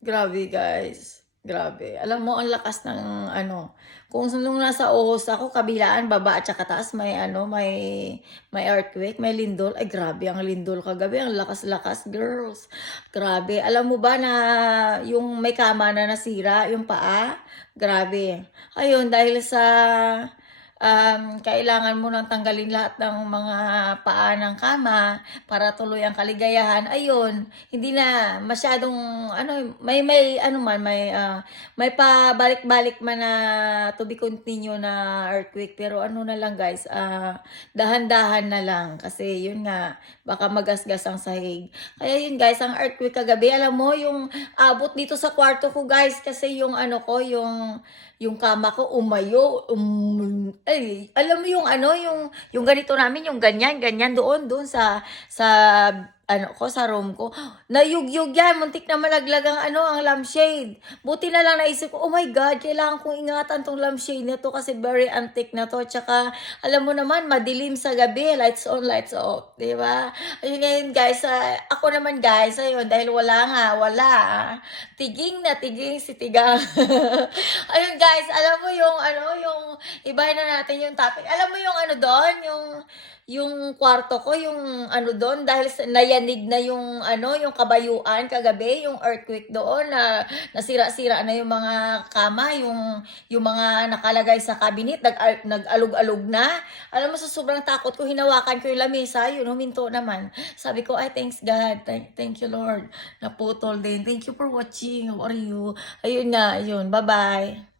Grabe guys, grabe. Alam mo ang lakas ng ano, kung nung nasa Ohos ako kabilaan baba at saka taas may ano, may earthquake, may lindol. Ay grabe ang lindol kagabi, ang lakas-lakas girls. Grabe. Alam mo ba na yung may kama na nasira, yung paa? Grabe. Ayun, dahil sa kailangan mo nang tanggalin lahat ng mga paa ng kama para tuloy ang kaligayahan. Ayun, hindi na masyadong ano, may ano man, may pabalik-balik man na to be continue na earthquake. Pero ano na lang guys, dahan-dahan na lang. Kasi yun nga, baka magasgas ang sahig. Kaya yun guys, ang earthquake kagabi, alam mo, yung abot dito sa kwarto ko guys, kasi yung ano ko, yung kama ko umayo, ay, alam mo yung ano, yung ganito namin, yung ganyan, ganyan doon sa ano ko, sa room ko. Nayugyug yan, muntik na malaglag ang ano, ang lampshade. Buti na lang naisip ko, oh my God, kailangan kong ingatan tong lampshade na to kasi very antique na to. Tsaka, alam mo naman, madilim sa gabi, lights on, lights off, di ba? Ayun ngayon guys, ako naman guys, ayun, dahil wala. Tiging na tiging si Tigang. Ayun guys, alam mo yung ano, yung ibahin na natin yung topic. Alam mo yung ano doon, yung kwarto ko, yung ano doon, dahil nayanig na yung ano, yung kabayuan kagabi, yung earthquake doon na nasira-sira na yung mga kama, yung mga nakalagay sa cabinet, nag-alog-alog na. Alam mo, sa sobrang takot ko, hinawakan ko yung lamesa, yun, huminto naman. Sabi ko, ay, thanks God, thank you Lord, naputol din. Thank you for watching, how are you? Ayun na, ayun, bye-bye.